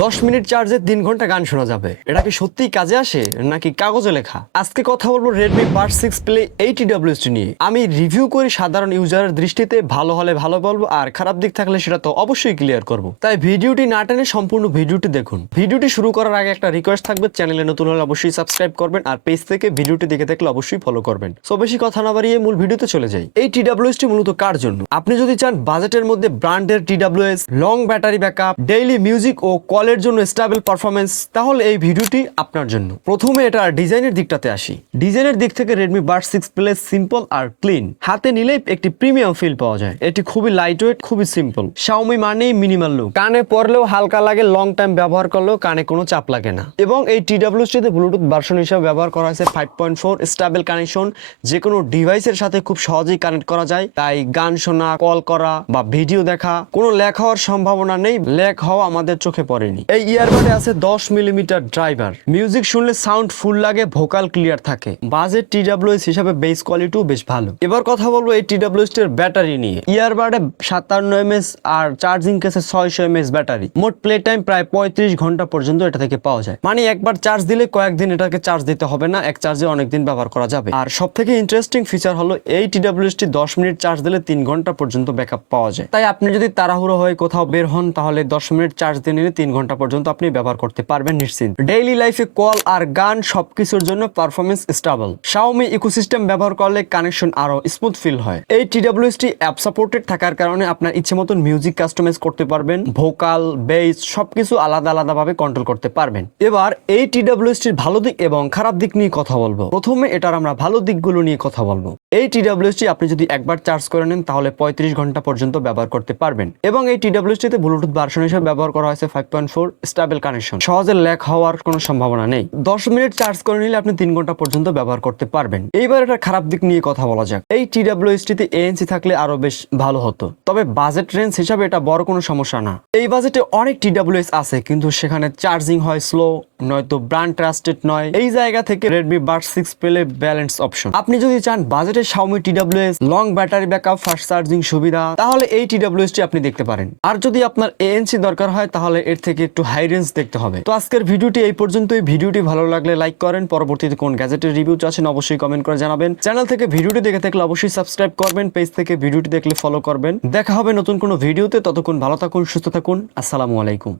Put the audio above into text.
10 minute চার্জে 3 ঘন্টা গান শোনা যাবে। এটা কি সত্যিই কাজে আসে নাকি কাগজে লেখা? আজকে কথা বলবো Redmi Buds 6 Play 80WST নিয়ে। আমি রিভিউ করি সাধারণ ইউজারের দৃষ্টিতে, ভালো হলে ভালো বলবো আর খারাপ দিক থাকলে সেটা তো অবশ্যই ক্লিয়ার করব। তাই ভিডিওটি না টেনে সম্পূর্ণ ভিডিওটি দেখুন। ভিডিওটি শুরু করার আগে একটা রিকোয়েস্ট থাকবে, চ্যানেলে নতুন হলে অবশ্যই সাবস্ক্রাইব করবেন আর পেজ থেকে ভিডিওটি দেখে থাকলে অবশ্যই ফলো করবেন। সো বেশি কথা না বাড়িয়ে মূল ভিডিওতে চলে যাই। এই TWST মূলত কার জন্য? আপনি যদি চান বাজেটের মধ্যে ব্র্যান্ডের TWS, long battery backup, daily music ও কলের জন্য স্টেবল পারফরম্যান্স, তাহলে এই ভিডিওটি আপনার জন্য। প্রথমে এটা ডিজাইনের দিকটাতে আসি। ডিজাইনের দিক থেকে Redmi Buds 6 Play সিম্পল আর ক্লিন, হাতে নিলেই একটি প্রিমিয়াম ফিল পাওয়া যায়। এটি খুবই লাইট ওয়েট, খুবই সিম্পল। Xiaomi মানেই মিনিমাল লুক, কানে পরলেও হালকা লাগে, লং টাইম ব্যবহার করলেও কানে কোনো চাপ লাগে না। এবং এই TWST তে ব্লুটুথ ভার্সন হিসেবে ব্যবহার করা হয়েছে 5.4 স্টেবল কানেকশন, যে কোনো ডিভাইসের সাথে খুব সহজেই কানেক্ট করা যায়। তাই গান শোনা, কল করা বা ভিডিও দেখা কোনো ল্যাগ হওয়ার সম্ভাবনা নেই। ল্যাগ হওয়া আমাদের চোখে পড়েনি। এই ইয়ারবাডে আছে 10 মিলিমিটার ড্রাইভার। মিউজিক শুনলে সাউন্ড ফুল লাগে, ভোকাল ক্লিয়ার থাকে। বাজেট TWS হিসাবে বেস কোয়ালিটিও বেশ ভালো। এবার কথা বলবো এই TWST এর ব্যাটারি নিয়ে। ইয়ারবাডে 57 mAh আর চার্জিং কেসে 600 mAh ব্যাটারি। মোট প্লে টাইম প্রায় 35 ঘন্টা পর্যন্ত এটা থেকে পাওয়া যায়। মানে একবার চার্জ দিলে কয়েকদিন এটাকে চার্জ দিতে হবে না, এক চার্জে অনেকদিন ব্যবহার করা যাবে। আর সবথেকে ইন্টারেস্টিং ফিচার হলো এই TWST 10 মিনিট চার্জ দিলে 3 ঘন্টা পর্যন্ত ব্যাকআপ পাওয়া যায়। তাই আপনি যদি তাড়াহুড়ো হয়ে কোথাও বের হন তাহলে 10 মিনিট চার্জ দিয়ে নিলে 3 ঘন্টা পর্যন্ত আপনি ব্যবহার করতে পারবেন নিশ্চিন্ত। ডেইলি লাইফে কল আর গান সবকিছুর জন্য পারফরমেন্স স্টেবল। Xiaomi ইকোসিস্টেম ব্যবহার করলে কানেকশন আরো স্মুথ ফিল হয়। এই TWST অ্যাপ সাপোর্টেড থাকার কারণে আপনার ইচ্ছে মতন মিউজিক কাস্টমাইজ করতে পারবেন, ভোকাল, বেস সবকিছু আলাদা আলাদা ভাবে কন্ট্রোল করতে পারবেন। এবার এই TWST এর ভালো দিক এবং খারাপ দিক নিয়ে কথা বলবো। প্রথমে এটার আমরা ভালো দিকগুলো নিয়ে কথা বলবো। এই TWST আপনি যদি একবার চার্জ করে নেন তাহলে 35 ঘন্টা পর্যন্ত ব্যবহার করতে পারবেন। এবং এই TWST তে ব্লুটুথ ভার্সন হিসেবে ব্যবহার করা হয়েছে 5.4 স্টেবল কানেকশন, সহজে ল্যাগ হওয়ার কোনো সম্ভাবনা নেই। 10 মিনিট চার্জ করে নিলে আপনি 3 ঘন্টা পর্যন্ত ব্যবহার করতে পারবেন। এইবার এটার খারাপ দিক নিয়ে কথা বলা যাক। এই TWST তে ANC থাকলে আরো বেশ ভালো হতো, তবে বাজেট রেঞ্জ হিসাবে এটা বড় কোনো সমস্যা না। এই বাজেটে অনেক TWS আছে কিন্তু সেখানে চার্জিং হয় স্লো, নয়তো ব্র্যান্ড ট্রাস্টেড নয়। এই জায়গা থেকে Redmi Buds 6 পেলে ব্যালেন্স অপশন। আপনি যদি চান বাজেটে Xiaomi TWS, long battery backup, fast charging সুবিধা, তাহলে এই TWST আপনি দেখতে পারেন। আর যদি আপনার ANC দরকার হয় তাহলে এর থেকে একটু হাই রেঞ্জ দেখতে হবে। তো আজকের ভিডিওটি এই পর্যন্তই। ভিডিওটি ভালো লাগলে লাইক করেন, পরবর্তীতে কোন গ্যাজেটের রিভিউ চাচ্ছেন অবশ্যই কমেন্ট করে জানাবেন। চ্যানেল থেকে ভিডিওটি দেখে থাকলে অবশ্যই সাবস্ক্রাইব করবেন, পেজ থেকে ভিডিওটি দেখলে ফলো করবেন। দেখা হবে নতুন কোনো ভিডিওতে, ততক্ষণ ভালো থাকুন, সুস্থ থাকুন। আসসালামু আলাইকুম।